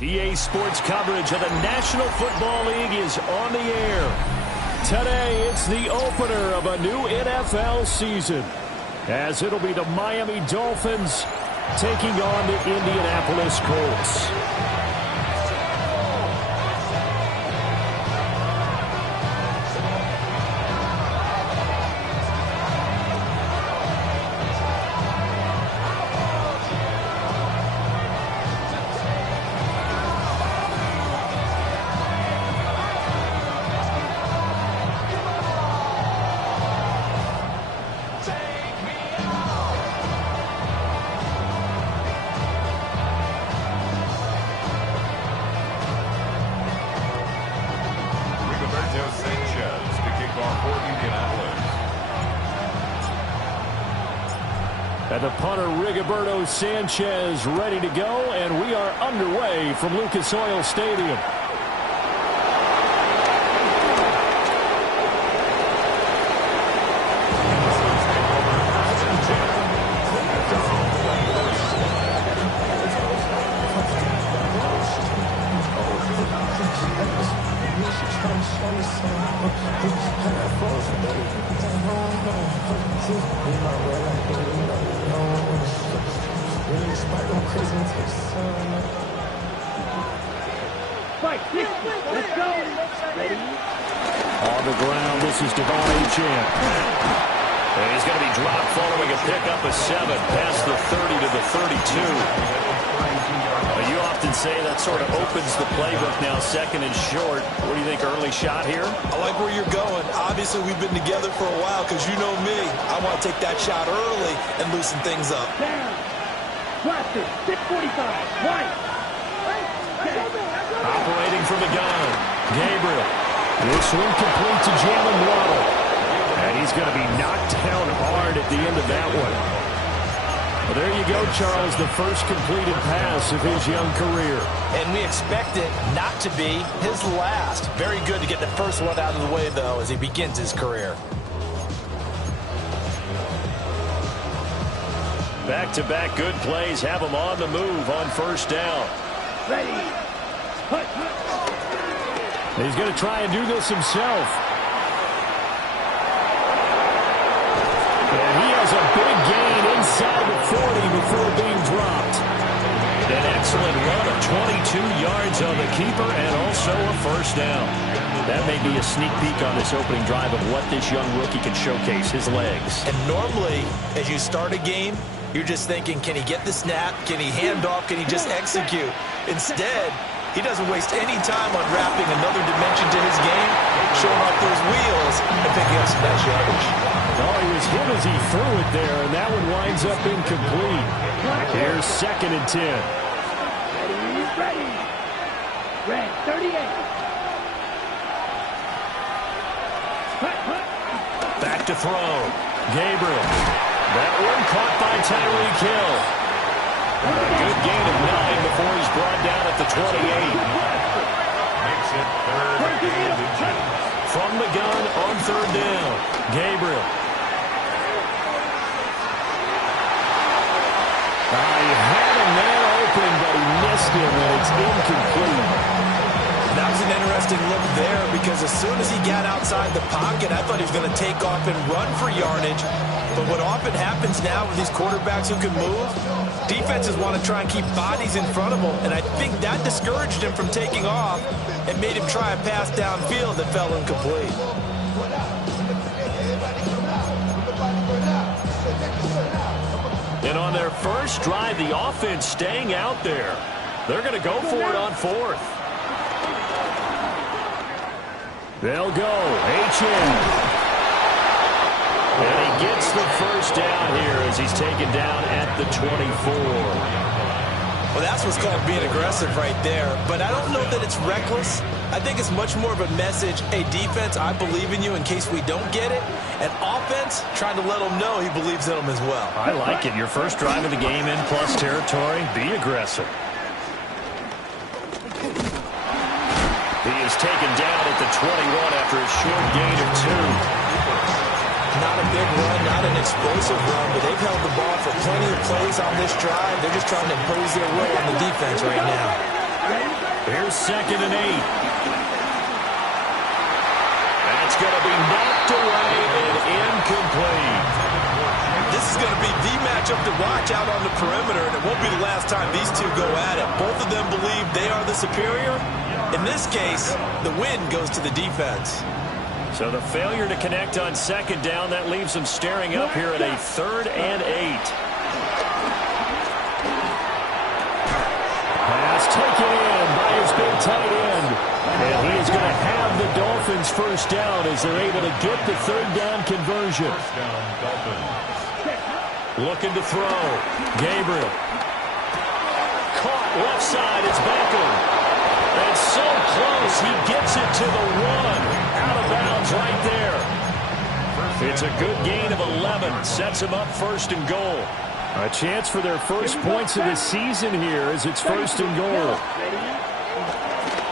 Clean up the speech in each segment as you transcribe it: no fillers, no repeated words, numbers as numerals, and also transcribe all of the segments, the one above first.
EA Sports coverage of the National Football League is on the air. Today, it's the opener of a new NFL season, as it'll be the Miami Dolphins taking on the Indianapolis Colts. And the punter, Rigoberto Sanchez, ready to go, and we are underway from Lucas Oil Stadium. Let's go. Ready? On the ground, this is Devon Achane. And he's going to be dropped following a pickup of 7 past the 30 to the 32. You often say that sort of opens the playbook now, second and short. What do you think, early shot here? I like where you're going. Obviously, we've been together for a while because you know me. I want to take that shot early and loosen things up. Down. Watson, 6:45. White. Operating from the gun, Gabriel. This one complete to Jalen Waddle. And he's going to be knocked down hard at the end of that one. Well, there you go, Charles, the first completed pass of his young career. And we expect it not to be his last. Very good to get the first one out of the way, though, as he begins his career. Back-to-back good plays have him on the move on first down. Ready. He's going to try and do this himself. And he has a big gain inside the 40 before being dropped. An excellent run of 22 yards on the keeper and also a first down. That may be a sneak peek on this opening drive of what this young rookie can showcase, his legs. And normally, as you start a game, you're just thinking, can he get the snap? Can he hand off? Can he just execute? Instead, he doesn't waste any time unwrapping another dimension to his game, showing off those wheels and picking up some nice yardage. Oh, he was hit as he threw it there, and that one winds up incomplete. Here's 2nd and 10. Ready. Red, 38. Back to throw. Gabriel. That one caught by Tyreek Hill. A good gain of 9 before he's brought down at the 28. Makes it 3rd and inches. From the gun on 3rd down. Gabriel. He had a man open, but he missed him, and it's incomplete. That was an interesting look there because as soon as he got outside the pocket, I thought he was going to take off and run for yardage. But what often happens now with these quarterbacks who can move, defenses want to try and keep bodies in front of him, and I think that discouraged him from taking off and made him try a pass downfield that fell incomplete. And on their first drive, the offense staying out there. They're going to go for it on 4th. They'll go. Achane. And he gets the first down here as he's taken down at the 24. Well, that's what's called being aggressive right there. But I don't know that it's reckless. I think it's much more of a message, hey, defense, I believe in you in case we don't get it. And offense, trying to let him know he believes in him as well. I like it. Your first drive of the game in plus territory, be aggressive. He is taken down at the 21 after a short gain of 2. Not a big run, not an explosive run, but they've held the ball for plenty of plays on this drive. They're just trying to impose their will on the defense right now. Here's 2nd and 8. That's going to be knocked away and incomplete. This is going to be the matchup to watch out on the perimeter, and it won't be the last time these two go at it. Both of them believe they are the superior. In this case, the win goes to the defense. So the failure to connect on 2nd down, that leaves them staring up here at a 3rd and 8. Pass taken in by his big tight end. And he is going to have the Dolphins first down as they're able to get the 3rd down conversion. First down, Dolphins. Looking to throw. Gabriel. Caught left side. It's Beckham. And so close. He gets it to the 1. Out of bounds right there. It's a good gain of 11. Sets him up 1st and goal. A chance for their first points of the season here as it's 1st and goal.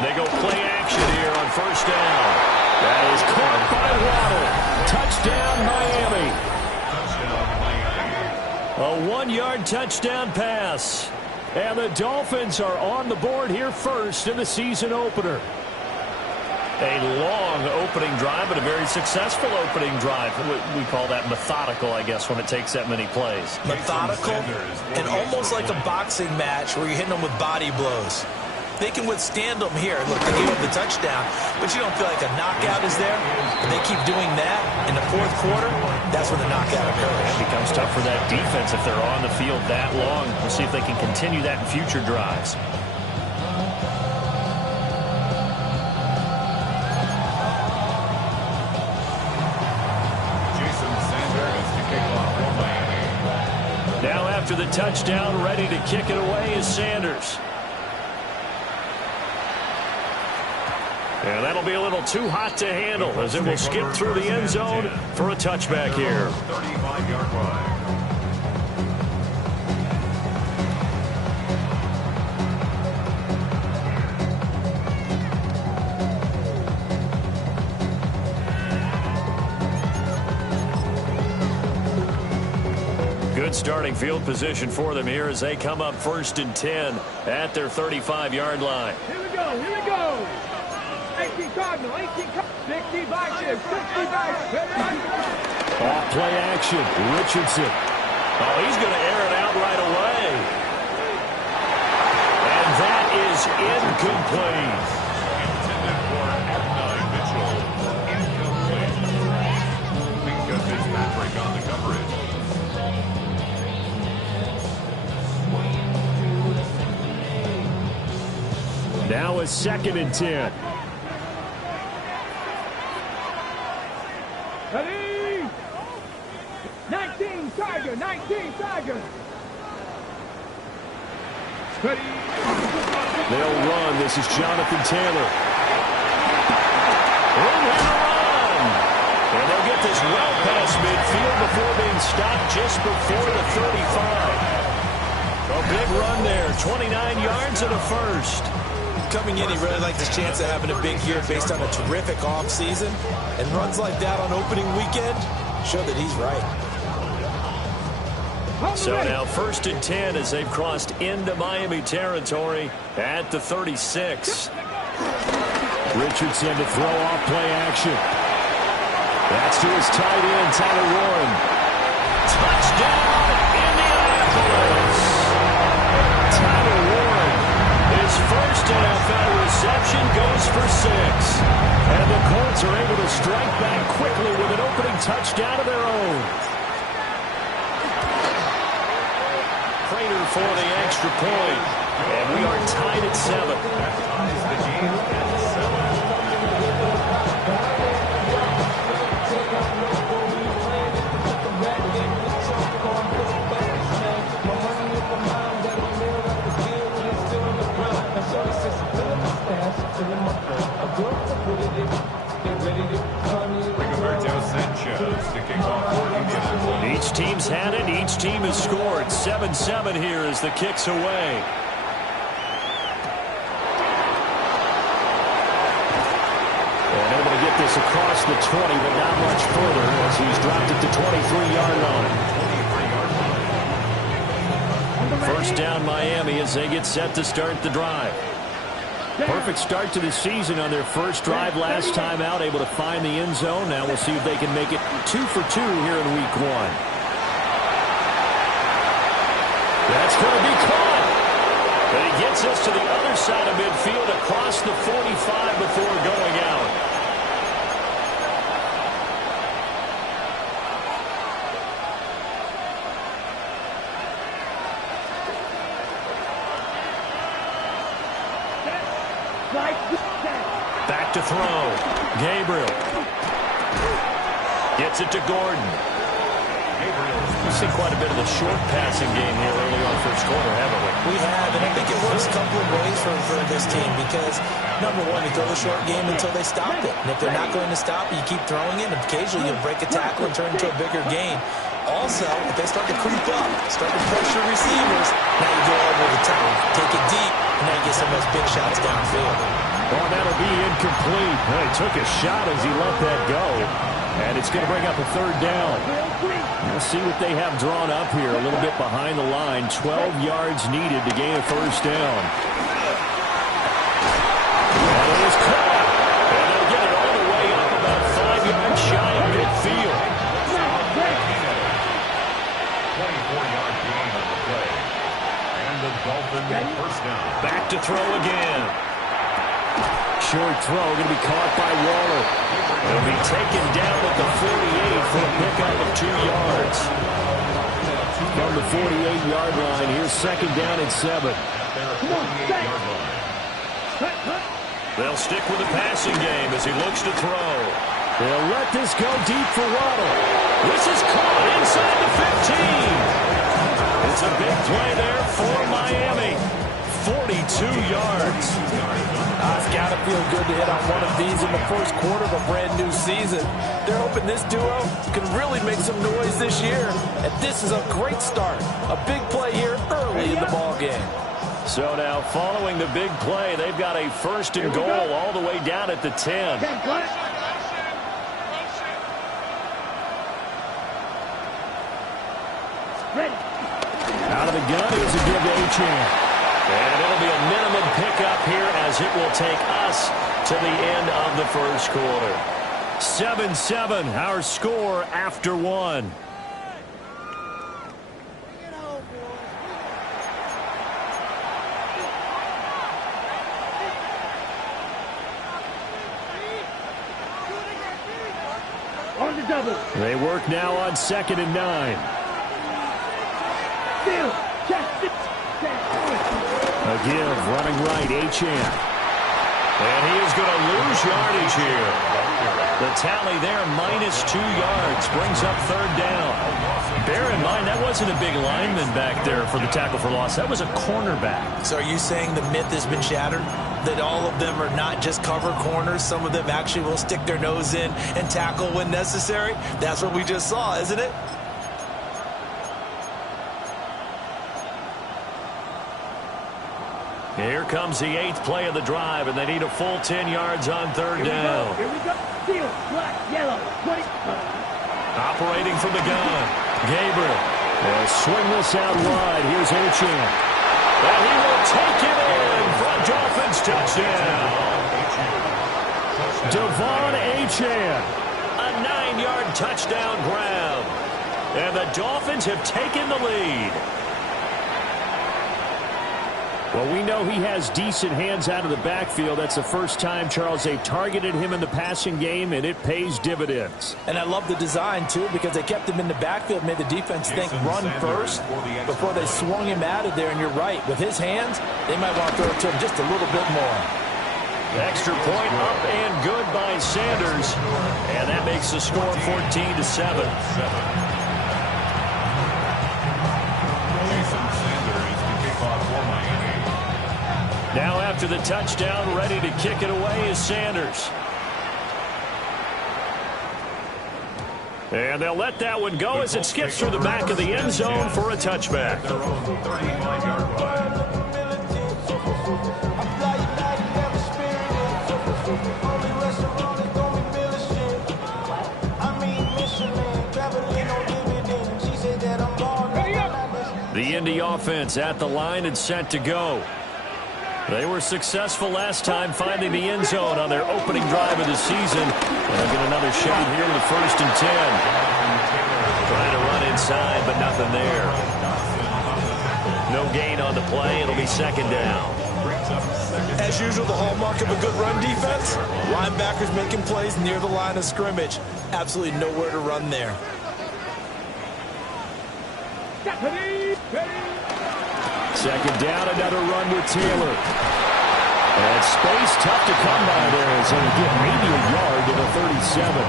They go play action here on 1st down. That is caught by Waddle. Touchdown, Miami. A 1-yard touchdown pass. And the Dolphins are on the board here first in the season opener. A long opening drive, but a very successful opening drive. We call that methodical, I guess, when it takes that many plays. Methodical and almost like a boxing match where you're hitting them with body blows. They can withstand them here. Look, they gave up the touchdown, but you don't feel like a knockout is there. If they keep doing that in the 4th quarter, that's when the knockout occurs. It becomes tough for that defense if they're on the field that long. We'll see if they can continue that in future drives. Jason Sanders to kick off for Miami. Now after the touchdown, ready to kick it away is Sanders. And that'll be a little too hot to handle as it will skip through the end zone for a touchback here. 35-yard line. Good starting field position for them here as they come up 1st and 10 at their 35-yard line. Here we go, here we go. 18 Cardinal, 18 Cardinal, 60 back here, 60 back. Off play action, Richardson. Oh, he's going to air it out right away. And that is incomplete. Intended for Adonai Mitchell. Incomplete. Minka Fitzpatrick on the coverage. Now it's 2nd and 10. Ready? 19 Tiger, 19 Tiger. Ready? They'll run. This is Jonathan Taylor. Room to run. And they'll get this well past midfield before being stopped just before the 35. A big run there. 29 yards and a first. Coming in, he really liked his chance of having a big year based on a terrific offseason. And runs like that on opening weekend show that he's right. So now 1st and 10 as they've crossed into Miami territory at the 36. Richardson to throw off play action. That's to his tight end, Tyler Warren. Touchdown, Indianapolis. Tyler Warren, his first NFL reception goes for 6. And the Colts are able to strike back quickly with an opening touchdown of their own. Prater for the extra point. And we are tied at 7. That ties the game at 7. Rigoberto Sanchez to kick off for Indianapolis. Each team's had it. Each team has scored. 7-7 here as the kick's away. And able to get this across the 20, but not much further as he's dropped at the 23-yard line. First down Miami as they get set to start the drive. Perfect start to the season on their first drive last time out, able to find the end zone. Now we'll see if they can make it 2 for 2 here in week 1. That's going to be caught. But he gets us to the other side of midfield across the 45 before going out. Back to throw. Gabriel. Gets it to Gordon. We've seen quite a bit of the short passing game here early on first quarter, haven't we? We have, and I think it works a couple of ways for this team because, number one, you throw the short game until they stop it. And if they're not going to stop it, you keep throwing it, and occasionally you'll break a tackle and turn into a bigger gain. Also, if they start to creep up, start to pressure receivers, now you go over the top, take it deep, and now you get some of those big shots downfield. Oh, that'll be incomplete. Well, he took a shot as he let that go. And it's going to bring up a third down. We'll see what they have drawn up here. A little bit behind the line. 12 yards needed to gain a first down. And it is caught. And they'll get it all the way up about 5 yards shy of midfield. 24-yard gain on the play. And the Dolphins first down. Back to throw again. Short throw going to be caught by Waller. He'll be taken down at the 48 for a pickup of 2 yards. From the 48-yard line, here's second down and 7. They'll stick with the passing game as he looks to throw. They'll let this go deep for Waddle. This is caught inside the 15. It's a big play there for Miami. 42 yards. It's got to feel good to hit on one of these in the first quarter of a brand-new season. They're hoping this duo can really make some noise this year. And this is a great start. A big play here early in the ballgame. So now, following the big play, they've got a first and goal all the way down at the 10. Out of the gun, here's a give to Achane. And it'll be a minimum pickup here as it will take us to the end of the first quarter. 7-7, our score after 1. On the double. They work now on 2nd and 9. Still. A give, running right, Achane. And he is going to lose yardage here. The tally there, -2 yards, brings up third down. Bear in mind, that wasn't a big lineman back there for the tackle for loss. That was a cornerback. So are you saying the myth has been shattered? That all of them are not just cover corners? Some of them actually will stick their nose in and tackle when necessary? That's what we just saw, isn't it? Here comes the 8th play of the drive, and they need a full 10 yards on third down. Here we go. Steel, black, yellow, 20. Operating from the gun. Gabriel. They'll swing this out wide. Here's Achane. And he will take it in for a Dolphins touchdown. Devon Achane. A 9-yard touchdown grab. And the Dolphins have taken the lead. Well, we know he has decent hands out of the backfield. That's the first time, Charles, they've targeted him in the passing game, and it pays dividends. And I love the design, too, because they kept him in the backfield, made the defense think run first before they swung him out of there. And you're right, with his hands, they might want to throw it to him just a little bit more. Extra point up and good by Sanders. And that makes the score 14-7. Now after the touchdown, ready to kick it away is Sanders. And they'll let that one go as it skips through the back of the end zone for a touchback. The Indy offense at the line and set to go. They were successful last time finding the end zone on their opening drive of the season. And they'll get another shot here with a 1st and 10. Trying to run inside, but nothing there. No gain on the play. It'll be 2nd down. As usual, the hallmark of a good run defense, linebackers making plays near the line of scrimmage. Absolutely nowhere to run there. Second down, another run with Taylor. And space tough to come by there as they get maybe a yard to the 37.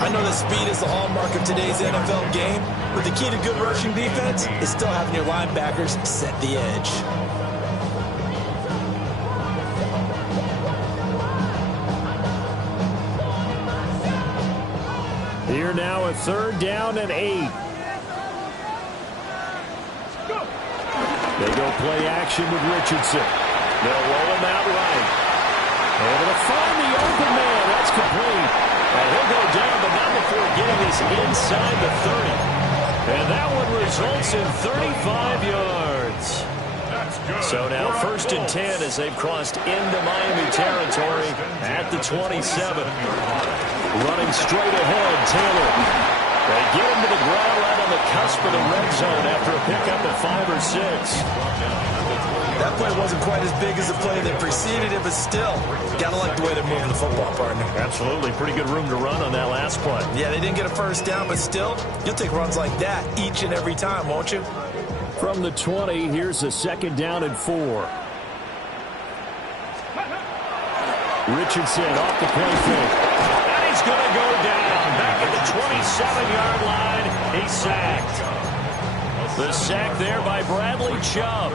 I know that speed is the hallmark of today's NFL game, but the key to good rushing defense is still having your linebackers set the edge. Here now a 3rd down and 8. They go play action with Richardson. They'll roll him out right. Able to find the open man. That's complete. And he'll go down, but not before getting this inside the 30. And that one results in 35 yards. So now 1st and 10 as they've crossed into Miami territory at the 27. Running straight ahead, Taylor. They get him to the ground right on the cusp of the red zone after a pickup of 5 or 6. That play wasn't quite as big as the play that preceded it, but still, gotta like the way they're moving the football, partner. Absolutely. Pretty good room to run on that last play. Yeah, they didn't get a 1st down, but still, you'll take runs like that each and every time, won't you? From the 20, here's a 2nd down and 4. Richardson off the play fake. And he's going to go down. Back at the 27-yard line. He's sacked. The sack there by Bradley Chubb.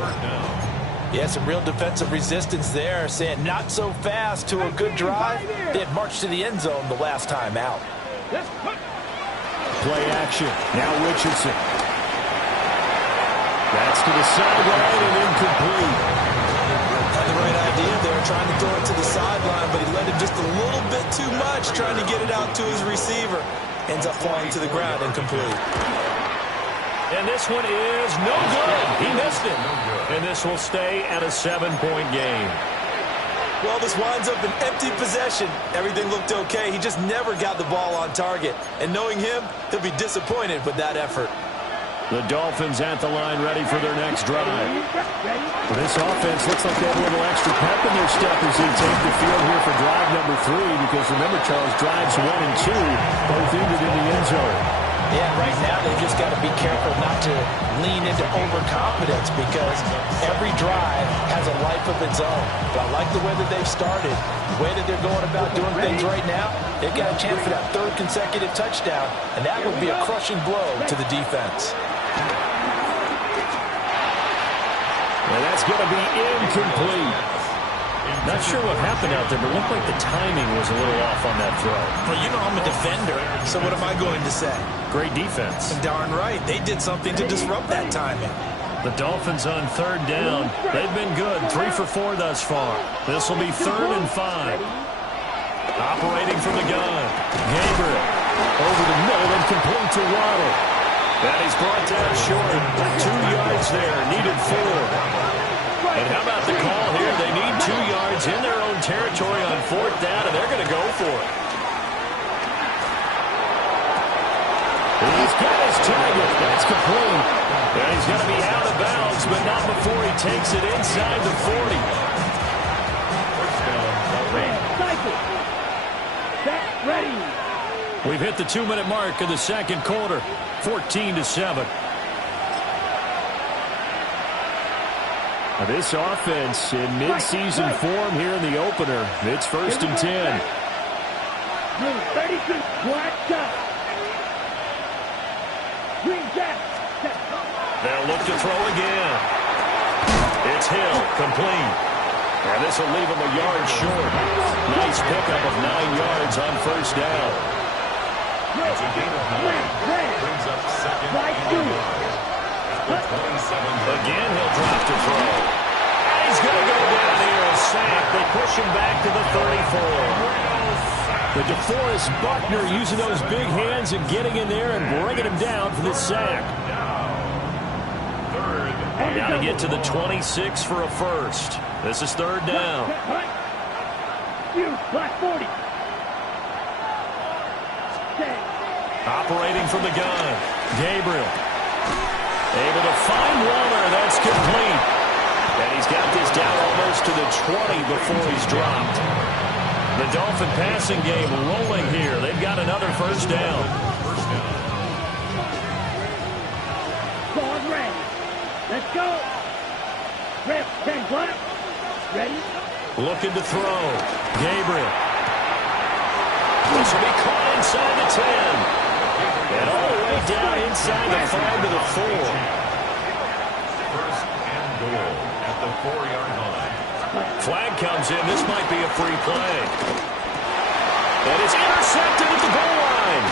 Yeah, some real defensive resistance there, saying not so fast to a good drive. They had marched to the end zone the last time out. Play action. Now Richardson. That's to the sideline and incomplete. Had the right idea there, trying to throw it to the sideline, but he led him just a little bit too much, trying to get it out to his receiver. Ends up falling to the ground, incomplete. And this one is no good. He missed it. And this will stay at a 7-point game. Well, this winds up an empty possession. Everything looked okay. He just never got the ball on target. And knowing him, he'll be disappointed with that effort. The Dolphins at the line ready for their next drive. This offense looks like they have a little extra pep in their step as they take the field here for drive number 3. Because remember, Charles, drives 1 and 2 both ended in the end zone. Yeah, right now they've just got to be careful not to lean into overconfidence because every drive has a life of its own. But I like the way that they've started, the way that they're going about doing things right now. They've got a chance for that 3rd consecutive touchdown, and that would be a crushing blow to the defense. And that's going to be incomplete. Not sure what happened out there, but it looked like the timing was a little off on that throw. Well, you know I'm a defender, so what am I going to say? Great defense. Darn right. They did something to disrupt that timing. The Dolphins on 3rd down. They've been good. 3 for 4 thus far. This will be 3rd and 5. Operating from the gun. Gabriel over the middle and complete to Waddle. And he's brought down short. 2 yards there. Needed 4. And how about the call here? They need 2 yards in their own territory on 4th down, and they're going to go for it. He's got his target. That's complete. And he's going to be out of bounds, but not before he takes it inside the 40. We've hit the 2-minute mark of the 2nd quarter. 14-7. This offense in mid-season form here in the opener. It's 1st and 10. They'll look to throw again. It's Hill, complete. And this will leave him a yard short. Nice pickup of 9 yards on 1st down. Brings up 2nd and 8. Again, he'll drop to throw. And he's going to go down here and sack. They push him back to the 34. The DeForest Buckner using those big hands and getting in there and bringing him down for the sack. third. Got to get to the 26 for a first. This is third down. You, black 40. Operating from the gun. Gabriel. Able to find Waller. That's complete. And he's got this down almost to the 20 before he's dropped. The Dolphin passing game rolling here. They've got another first down. Ball ready. Let's go. Rip, 10 black. Ready? Looking to throw. Gabriel. This will be caught inside the 10. And all the way down inside the 5 to the 4. First and goal at the 4-yard line. Flag comes in. This might be a free play. And it's intercepted at the goal line.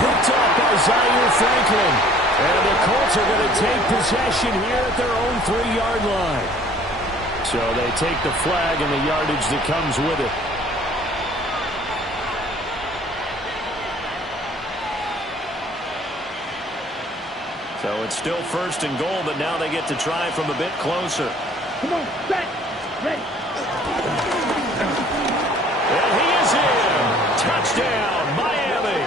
Picked up by Zaire Franklin. And the Colts are going to take possession here at their own 3-yard line. So they take the flag and the yardage that comes with it. So it's still first and goal, but now they get to try from a bit closer. Come on, set, ready. And he is in. Touchdown, Miami.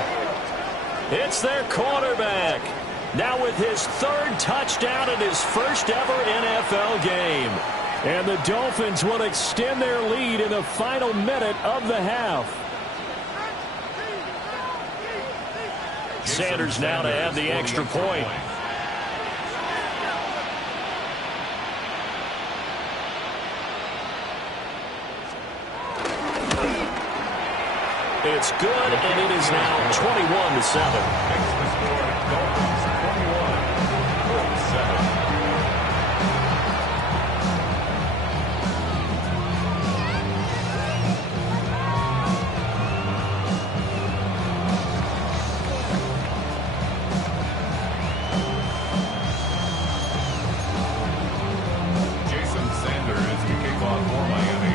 It's their quarterback. Now with his third touchdown in his first ever NFL game. And the Dolphins will extend their lead in the final minute of the half. Sanders now to add the extra point. It's good, and it is now 21-7. Makes the score Dolphins 21, Colts 7. Jason Sanders to kick off for Miami.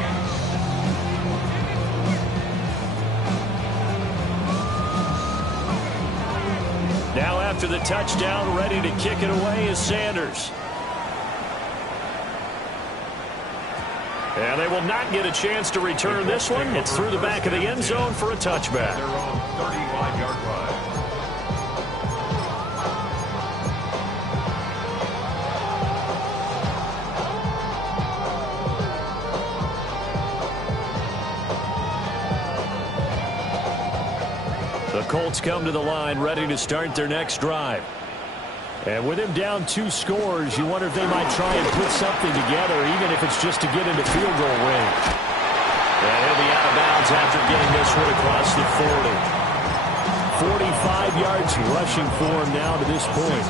Now after the touchdown, ready to kick it away is Sanders. And they will not get a chance to return this one. It's through the back of the end zone for a touchback. Their own 35-yard line. The Colts come to the line ready to start their next drive. And with him down 2 scores, you wonder if they might try and put something together, even if it's just to get into field goal range. And he'll be out of bounds after getting this one across the 40. 45 yards rushing for him now to this point.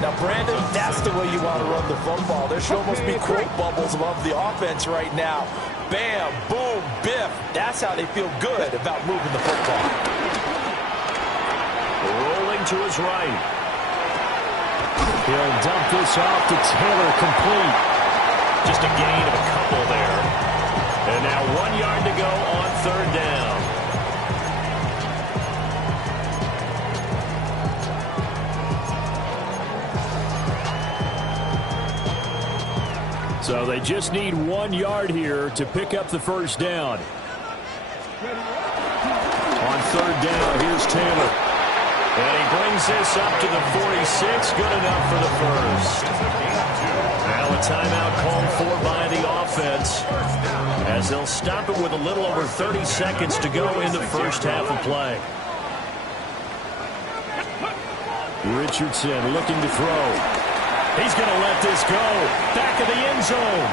Now, Brandon, that's the way you want to run the football. There should almost be quote bubbles above the offense right now. Bam, boom, biff. That's how they feel good about moving the football. Rolling to his right. He'll dump this off to Taylor, complete. Just a gain of a couple there. And now 1 yard to go on third down. So they just need 1 yard here to pick up the first down. On third down, here's Taylor. And he brings this up to the 46. Good enough for the first. Now a timeout called for by the offense, as they'll stop it with a little over 30 seconds to go in the first half of play. Richardson looking to throw. He's going to let this go. Back of the end zone.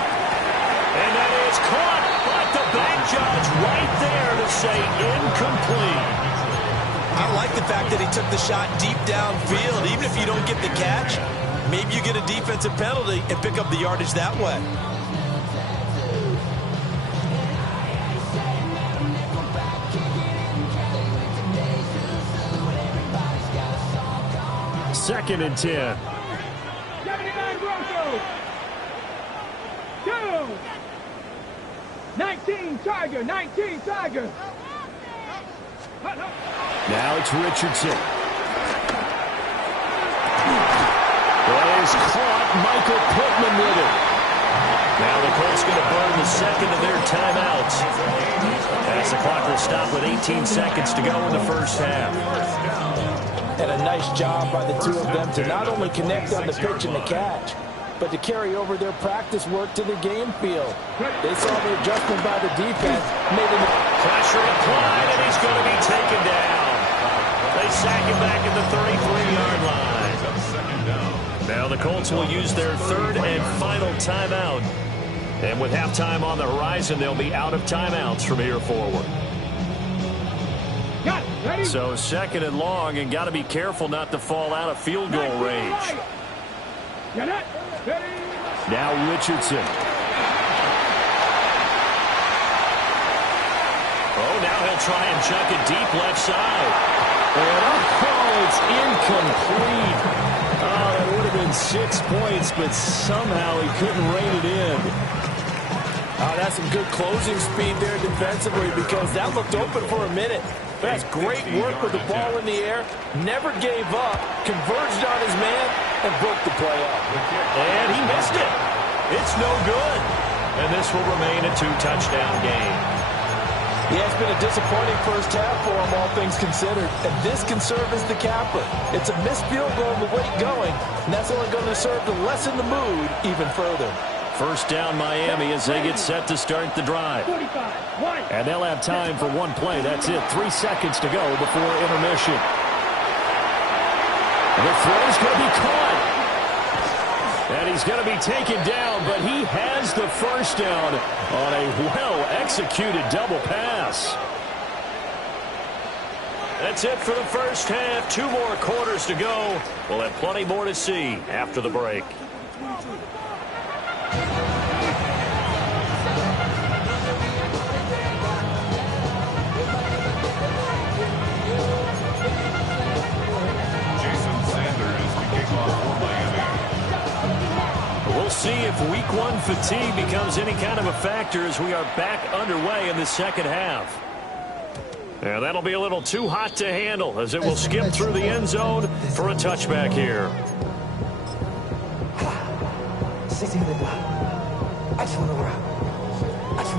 And that is caught. But the back judge right there to say incomplete. I like the fact that he took the shot deep downfield. Even if you don't get the catch, maybe you get a defensive penalty and pick up the yardage that way. Second and 10. 79 Broncos. 2. 19 Tiger. 19 Tiger. Now it's Richardson. Plays is caught. Michael Pittman with it. Now the Colts going to burn the second of their timeouts. As the clock will stop with 18 seconds to go in the first half. And a nice job by the two of them to not only connect on the pitch and the catch, but to carry over their practice work to the game field. They saw the adjustment by the defense. Made it. Pressure applied, and he's going to be taken down. They sack him back at the 33-yard line. Now the Colts will use their third and final timeout. And with halftime on the horizon, they'll be out of timeouts from here forward. So second and long, and got to be careful not to fall out of field goal range. Now Richardson. Oh, now he'll try and chuck it deep left side. And it's incomplete. Oh, that would have been 6 points, but somehow he couldn't rein it in. Oh, that's some good closing speed there defensively, because that looked open for a minute. That's great work with the ball in the air. Never gave up. Converged on his man and broke the play up. And he missed it. It's no good. And this will remain a 2-touchdown game. Yeah, it's been a disappointing first half for him, all things considered. And this can serve as the capper. It's a missed field goal to wait going, and that's only going to serve to lessen the mood even further. First down Miami as they get set to start the drive. And they'll have time for one play. That's it. 3 seconds to go before intermission. The throw's going to be caught. And he's going to be taken down, but he has the first down on a well-executed double pass. That's it for the first half. 2 more quarters to go. We'll have plenty more to see after the break. We'll see if week 1 fatigue becomes any kind of a factor as we are back underway in the second half. And that'll be a little too hot to handle as it will skip through the end zone for a touchback here. I just want to rock. I just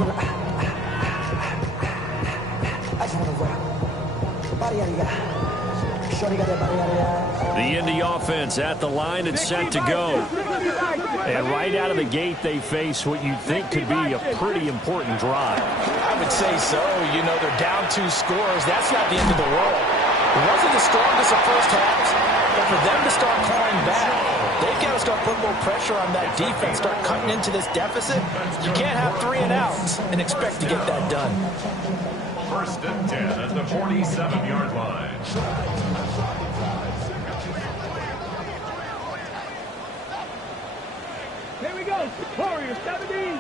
want to rock. Body, The Indy offense at the line and set to go. And right out of the gate, they face what you think could be a pretty important drive. I would say so. You know, they're down 2 scores. That's not the end of the world. It wasn't the strongest of first halves, but for them to start clawing back, they've got to start putting more pressure on that defense, start cutting into this deficit. You can't have 3 and outs and expect to get that done. First and 10 at the 47-yard line. Here we go. Warriors 17.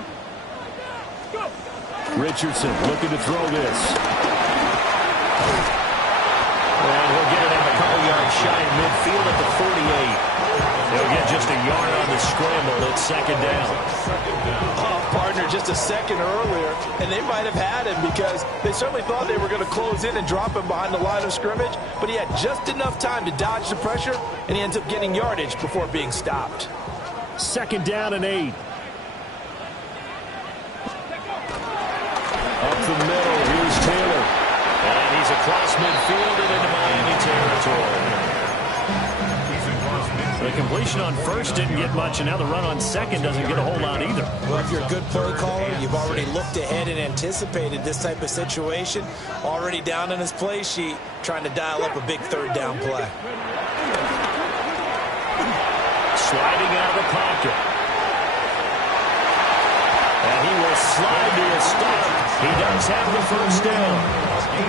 Go. Richardson looking to throw this. And he'll get it out a couple yards shy of midfield at the 48. He'll get just a yard on the scramble. It's second down. Oh, partner, just a second earlier, and they might have had him because they certainly thought they were going to close in and drop him behind the line of scrimmage, but he had just enough time to dodge the pressure, and he ends up getting yardage before being stopped. Second down and 8. Up the middle, here's Taylor. And he's across midfield and into Miami territory. The completion on first didn't get much, and now the run on second doesn't get a whole lot either. Well, if you're a good play caller, you've already looked ahead and anticipated this type of situation. Already down on his play sheet, trying to dial up a big third down play. Sliding out of the pocket. And he will slide to a stop. He does have the first down.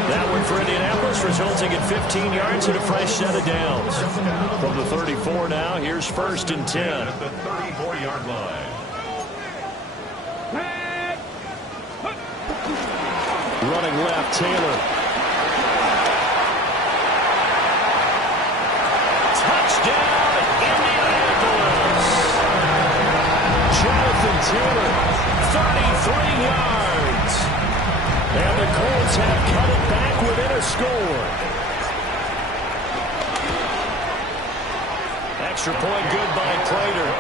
That one for Indianapolis, resulting in 15 yards and a fresh set of downs. From the 34 now, here's first and 10. At the 34-yard line. Running left, Taylor. Touchdown, Indianapolis. Jonathan Taylor, 33 yards. And the Colts have cut it back within a score. Extra point good by Prater.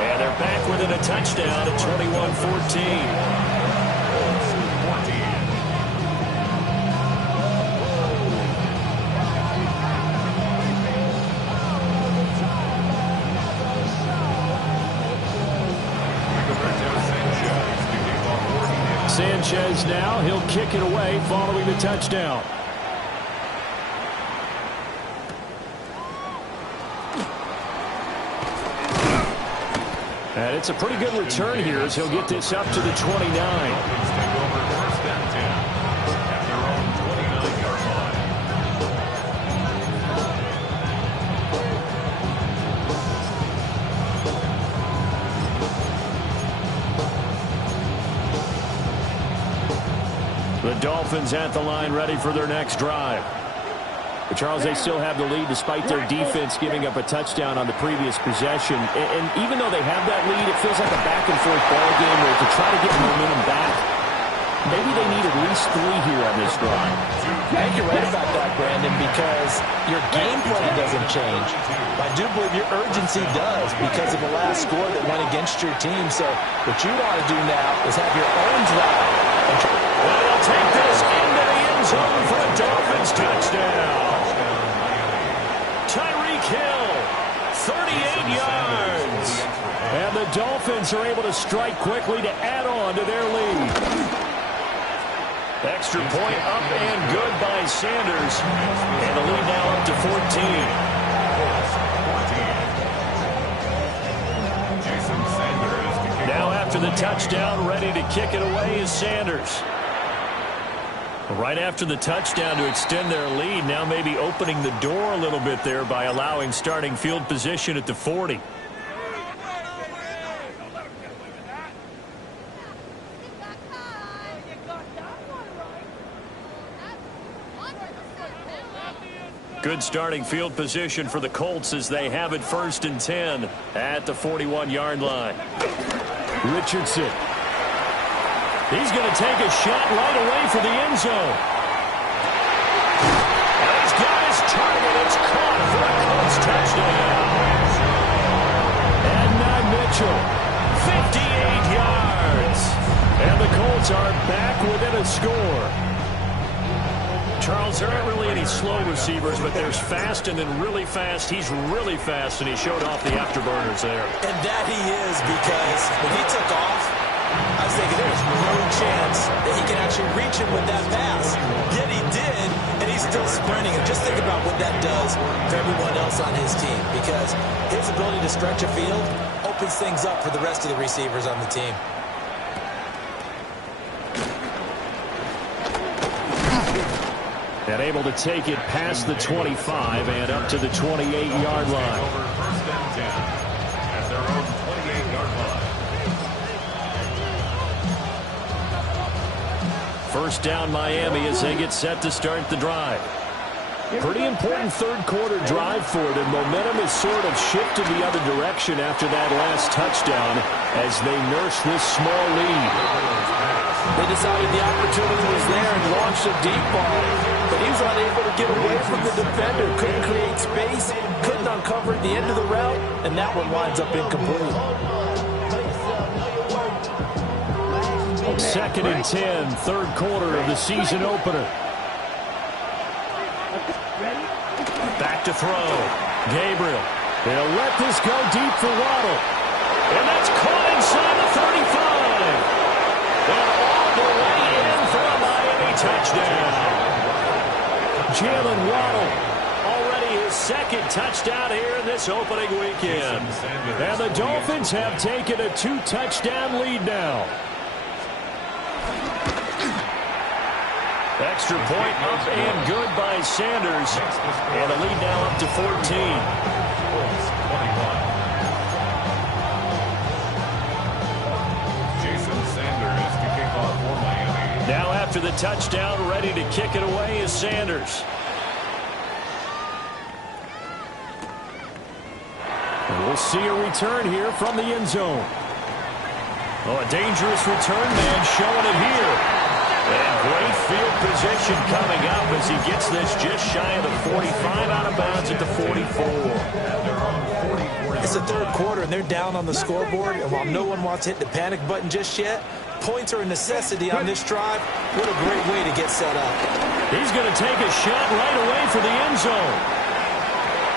And they're back within a touchdown at 21-14. Sanchez now, he'll kick it away following the touchdown. And it's a pretty good return here as he'll get this up to the 29. The Dolphins at the line ready for their next drive. But Charles, they still have the lead despite their defense giving up a touchdown on the previous possession. And even though they have that lead, it feels like a back-and-forth ball game where to try to get momentum back, maybe they need at least 3 here on this drive. I think you're right about that, Brandon, because your game plan doesn't change. I do believe your urgency does because of the last score that went against your team. So what you want to do now is have your own drive. Well, they'll take this into the end zone for a Dolphins touchdown. Tyreek Hill, 38 yards. And the Dolphins are able to strike quickly to add on to their lead. Extra point up and good by Sanders. And the lead now up to 14. Now after the touchdown, ready to kick it away is Sanders. Right after the touchdown to extend their lead, now maybe opening the door a little bit there by allowing starting field position at the 40. Good starting field position for the Colts as they have it 1st and 10 at the 41-yard line. Richardson. He's going to take a shot right away for the end zone. And he's got his target. It's caught for a Colts touchdown. Adonai Mitchell, 58 yards. And the Colts are back within a score. Charles, there aren't really any slow receivers, but there's fast and then really fast. He's really fast, and he showed off the afterburners there. And that he is, because when he took off, I was thinking there's no chance that he can actually reach him with that pass. Yet he did, and he's still sprinting. And just think about what that does for everyone else on his team, because his ability to stretch a field opens things up for the rest of the receivers on the team. And able to take it past the 25 and up to the 28-yard line. Over 1st and 10 at their own 28-yard line. First down Miami as they get set to start the drive. Pretty important third-quarter drive for them. Momentum has sort of shifted the other direction after that last touchdown as they nurse this small lead. They decided the opportunity was there and launched a deep ball, but he was unable to get away from the defender. Couldn't create space, couldn't uncover at the end of the route, and that one winds up incomplete. 2nd and 10, third quarter of the season opener. Back to throw. Gabriel. They'll let this go deep for Waddle. And that's caught inside the 35. And all the way in for a Miami touchdown. Jalen Waddle, already his 2nd touchdown here in this opening weekend. And the Dolphins have taken a 2-touchdown lead now. Extra point up and good by Sanders. And the lead now up to 14. Now after the touchdown, ready to kick it away is Sanders. And we'll see a return here from the end zone. Oh, a dangerous return man showing it here. And great field position coming up as he gets this just shy of the 45 out of bounds at the 44. the third quarter, and they're down on the scoreboard. And while no one wants to hit the panic button just yet, points are a necessity on this drive. What a great way to get set up. He's going to take a shot right away for the end zone.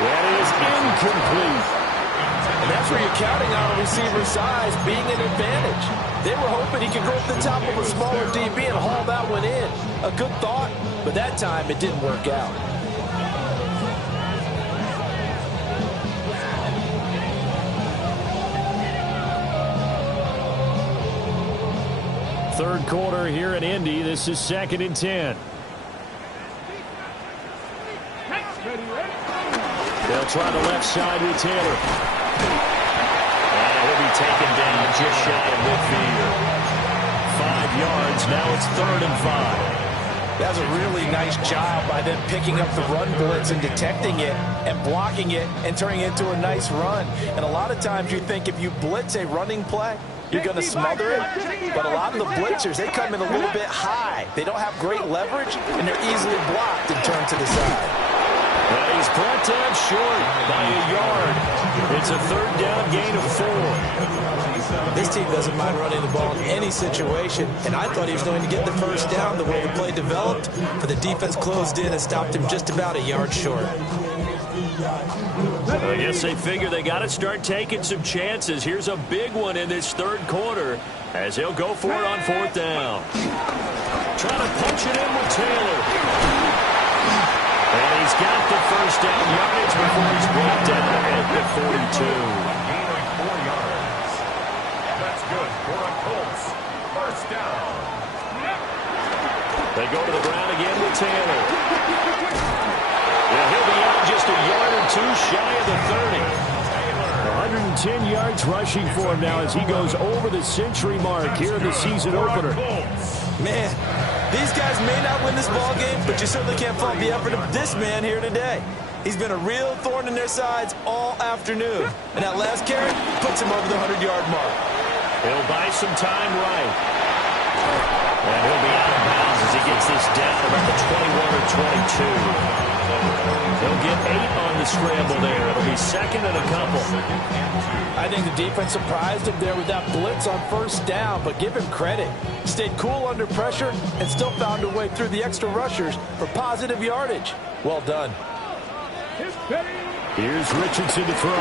That is incomplete. And that's where you're counting on a receiver's size being an advantage. They were hoping he could go up the top of a smaller DB and haul that one in. A good thought, but that time it didn't work out. Third quarter here in Indy. This is 2nd and 10. They'll try the left side with Taylor. And he'll be taken down just shy of midfield. 5 yards. Now it's 3rd and 5. That was a really nice job by them picking up the run blitz and detecting it and blocking it and turning it into a nice run. And a lot of times you think if you blitz a running play, you're going to smother it. But a lot of the blitzers, they come in a little bit high. They don't have great leverage, and they're easily blocked and turned to the side. And he's brought down short by a yard. It's a 3rd down gain of 4. This team doesn't mind running the ball in any situation, and I thought he was going to get the first down the way the play developed, but the defense closed in and stopped him just about a yard short. I guess they figure they got to start taking some chances. Here's a big one in this 3rd quarter as he'll go for it on 4th down. Trying to punch it in with Taylor. And he's got the first down yardage before he's brought down at the 42. Gain of 4 yards. That's good for a Colts. First down. They go to the ground again with Taylor. Yeah, he'll be out just a yard or 2 shy of the 30. 110 yards rushing for him now as he goes over the century mark here in the season opener. Man, these guys may not win this ball game, but you certainly can't fault the effort of this man here today. He's been a real thorn in their sides all afternoon. And that last carry puts him over the 100-yard mark. He'll buy some time right. And he'll be out of bounds as he gets this down about the 21 or 22. He'll get 8 on the scramble there. It'll be 2nd and a couple. I think the defense surprised him there with that blitz on 1st down, but give him credit. Stayed cool under pressure and still found a way through the extra rushers for positive yardage. Well done. Here's Richardson to throw.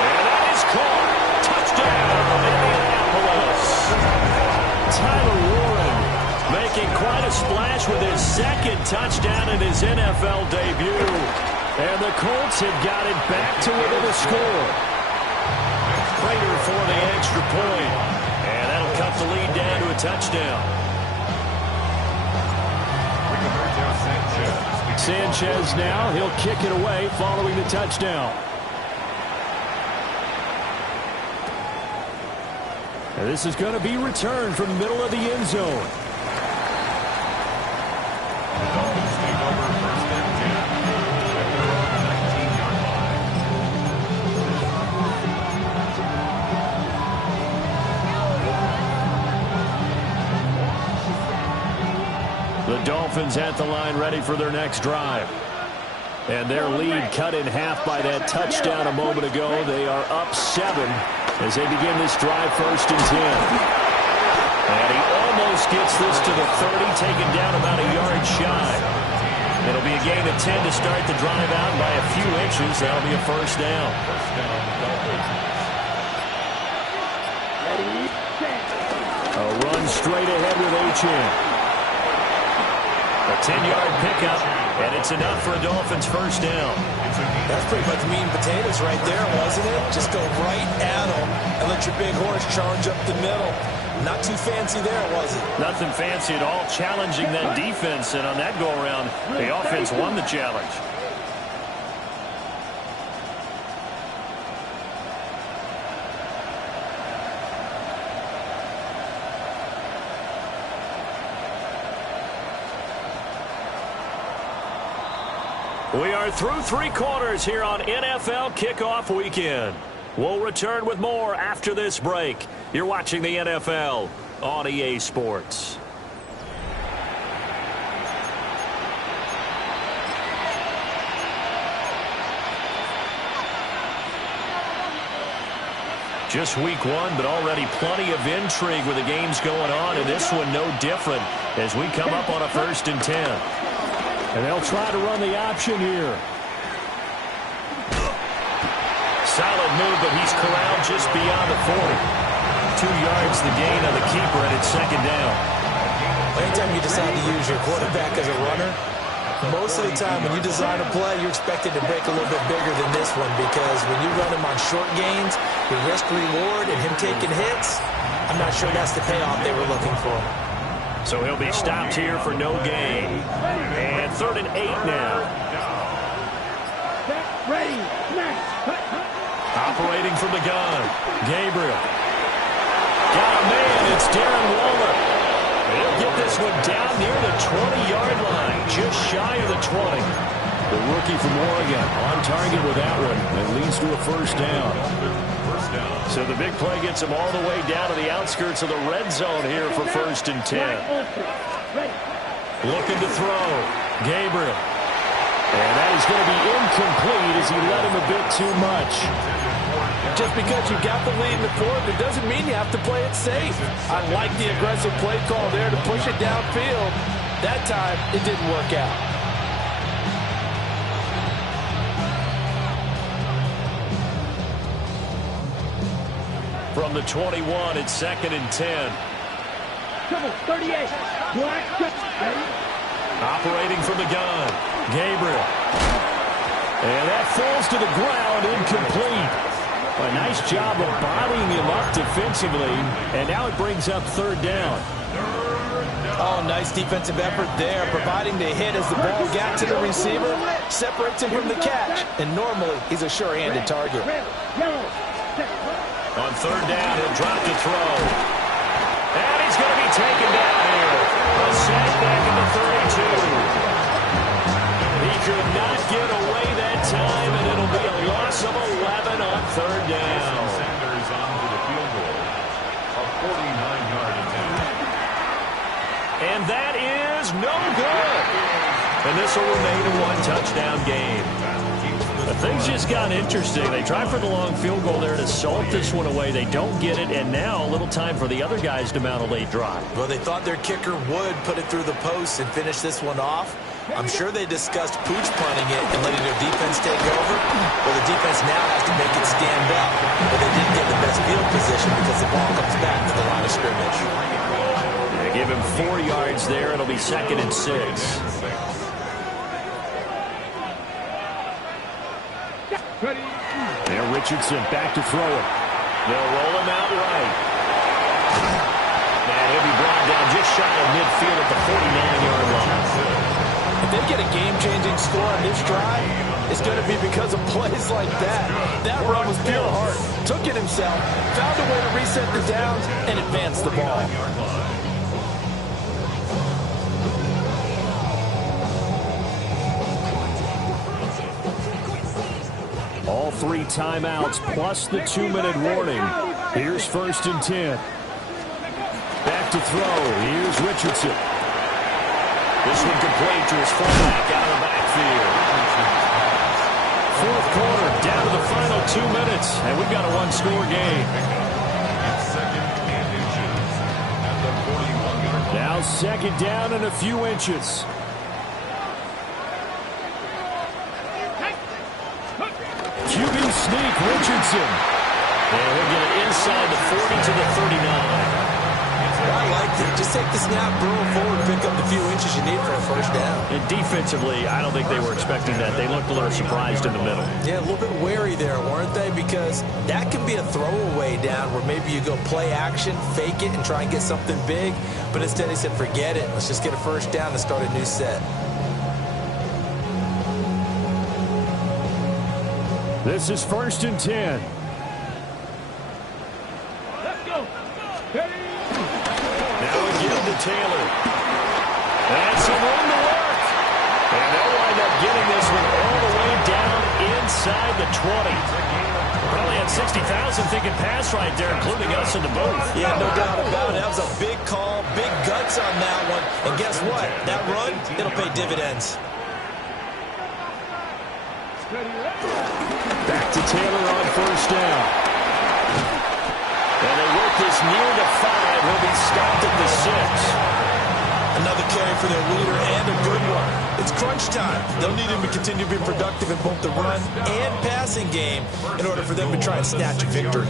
And that is caught. Touchdown, Indianapolis. Tyler Warren making quite a splash with his 2nd touchdown in his NFL debut. And the Colts have got it back to within a score. Prater for the extra point. And that'll cut the lead down to a touchdown. Sanchez now, he'll kick it away following the touchdown. And this is going to be returned from the middle of the end zone. The Dolphins at the line ready for their next drive. And their lead cut in half by that touchdown a moment ago. They are up 7 as they begin this drive 1st and 10. And he almost gets this to the 30, taken down about a yard shy. It'll be a gain of 10 to start the drive out by a few inches. That'll be a 1st down. A run straight ahead with Achane. A 10-yard pickup, and it's enough for a Dolphins 1st down. That's pretty much meat and potatoes right there, wasn't it? Just go right at them and let your big horse charge up the middle. Not too fancy there, was it? Nothing fancy at all, challenging that defense, and on that go-around, the offense won the challenge. We are through 3 quarters here on NFL Kickoff Weekend. We'll return with more after this break. You're watching the NFL on EA Sports. Just week one, but already plenty of intrigue with the games going on, and this one no different as we come up on a 1st and 10. And they'll try to run the option here. Solid move, but he's corralled just beyond the 40. 2 yards the gain on the keeper, and it's 2nd down. Anytime you decide to use your quarterback as a runner, most of the time when you design a play, you're expected to break a little bit bigger than this one, because when you run him on short gains, the risk-reward and him taking hits, I'm not sure that's the payoff they were looking for. So he'll be stopped here for no gain. And 3rd and 8 now. Ready, Operating from the gun, Gabriel. Got a man, it's Darren Waller. He'll get this one down near the 20-yard line, just shy of the 20. The rookie from Oregon on target with that one. That leads to a 1st down. So the big play gets him all the way down to the outskirts of the red zone here for 1st and 10. Looking to throw, Gabriel. And that is going to be incomplete as he led him a bit too much. Just because you got the lead in the 4th, it doesn't mean you have to play it safe. I like the aggressive play call there to push it downfield. That time, it didn't work out. From the 21, it's 2nd and 10. Come on, 38. Operating from the gun, Gabriel. And that falls to the ground, incomplete. A nice job of bodying him up defensively, and now it brings up 3rd down. Oh, nice defensive effort there, providing the hit as the ball got to the receiver, separates him from the catch, and normally he's a sure-handed target. On 3rd down, he'll drop to throw. And he's going to be taken down here. A sack back in the 32. He could not get away that time, and it'll be a loss of 11 on 3rd down. Sanders on to the field goal. A 49-yard attempt. And that is no good. And this will remain a 1-touchdown game. But things just got interesting. They try for the long field goal there to salt this one away. They don't get it, and now a little time for the other guys to mount a late drive. Well, they thought their kicker would put it through the post and finish this one off. I'm sure they discussed pooch punting it and letting their defense take over. Well, the defense now has to make it stand up. But they didn't get the best field position because the ball comes back to the line of scrimmage. They give him 4 yards there. It'll be 2nd and 6. There, Richardson back to throw it. They'll roll him out right. And he'll be brought down just shy of midfield at the 49-yard line. If they get a game-changing score on this drive, it's going to be because of plays like that. That run was pure heart. Took it himself, found a way to reset the downs, and advance the ball. All 3 timeouts plus the 2-minute warning. Here's 1st and 10. Back to throw. Here's Richardson. This one complete to his fullback out of the backfield. 4th quarter, down to the final 2 minutes, and we've got a 1-score game. It's 2nd and inches at the 41-yard line. Now 2nd down and a few inches. QB sneak, Richardson. And he'll get it inside the 40 to the 39. I like it. Just take the snap, burrow forward, pick up the few inches you need for a 1st down. And defensively, I don't think they were expecting that. They looked a little surprised in the middle. Yeah, a little bit wary there, weren't they? Because that can be a throwaway down where maybe you go play action, fake it, and try and get something big. But instead he said, forget it. Let's just get a 1st down and start a new set. This is 1st and 10. Let's go. Now again to Taylor. And some room to work. And they'll wind up getting this one all the way down inside the 20. Probably had 60,000 thinking pass right there, including us in the booth. Yeah, no doubt about it. That was a big call, big guts on that one. And guess what? That run, it'll pay dividends. Back to Taylor on 1st down. clock is near to 5. He'll be stopped at the 6. Another carry for their leader and a good one. It's crunch time. They'll need him to continue to be productive in both the run and passing game in order for them to try and snatch a victory.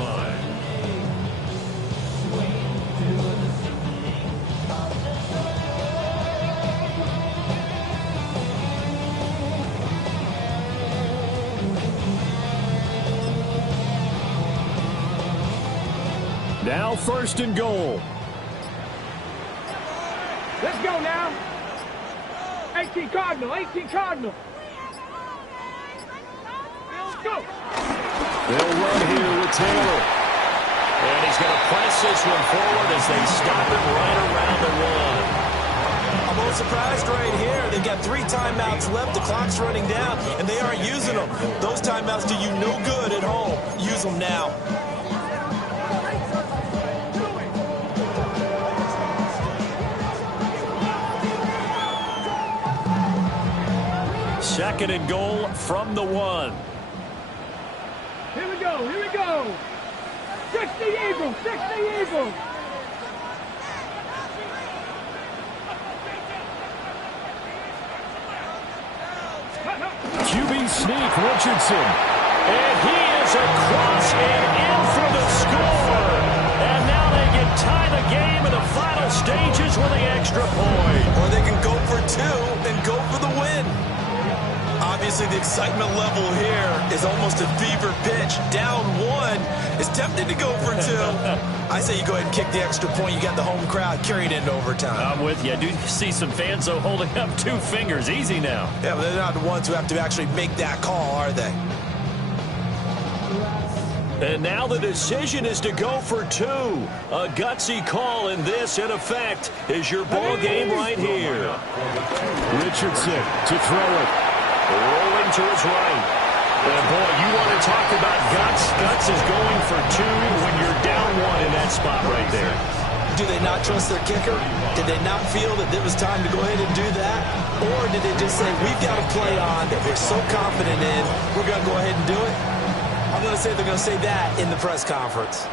Now 1st and goal. Let's go now. 18 Cardinal, 18 Cardinal. Let's go. They'll run here with Taylor. And he's going to press this one forward as they stop him right around the 1. I'm a little surprised right here. They've got 3 timeouts left. The clock's running down, and they aren't using them. Those timeouts do you no good at home. Use them now. Second and goal from the 1. Here we go, here we go. 60 Eagles, 60 Eagles. QB sneak, Richardson. And he is across and in for the score. And now they can tie the game in the final stages with the extra point. Or they can go for 2 and go for the win. Obviously, the excitement level here is almost a fever pitch. Down 1 is tempted to go for 2. I say you go ahead and kick the extra point. You got the home crowd carried into overtime. I'm with you. I do see some fans, though, holding up 2 fingers. Easy now. Yeah, but they're not the ones who have to actually make that call, are they? And now the decision is to go for 2. A gutsy call, and this, in effect, is your ball game right here. Richardson to throw it. Rolling to his right. And, boy, you want to talk about guts. Guts is going for 2 when you're down 1 in that spot right there. Do they not trust their kicker? Did they not feel that it was time to go ahead and do that? Or did they just say, we've got a play on that we're so confident in, we're going to go ahead and do it? I'm going to say they're going to say that in the press conference.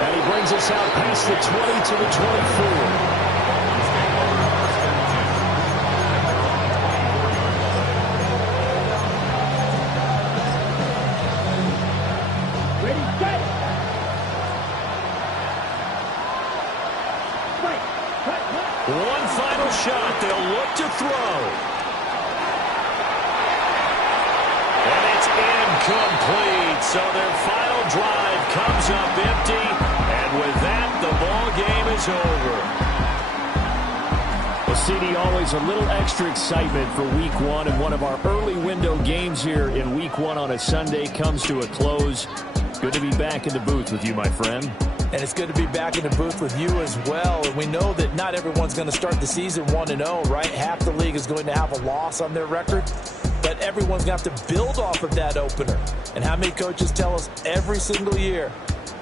And he brings us out past the 20 to the 24. One final shot. They'll look to throw. And it's incomplete. So their final drive comes up empty. And with that, the ball game is over. Well, CD, always a little extra excitement for Week 1. And one of our early window games here in Week 1 on a Sunday comes to a close. Good to be back in the booth with you, my friend. And it's good to be back in the booth with you as well. And we know that not everyone's going to start the season 1-0, right? Half the league is going to have a loss on their record. But everyone's going to have to build off of that opener. And how many coaches tell us every single year,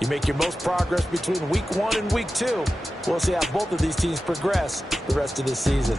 you make your most progress between Week 1 and Week 2. We'll see how both of these teams progress the rest of this season.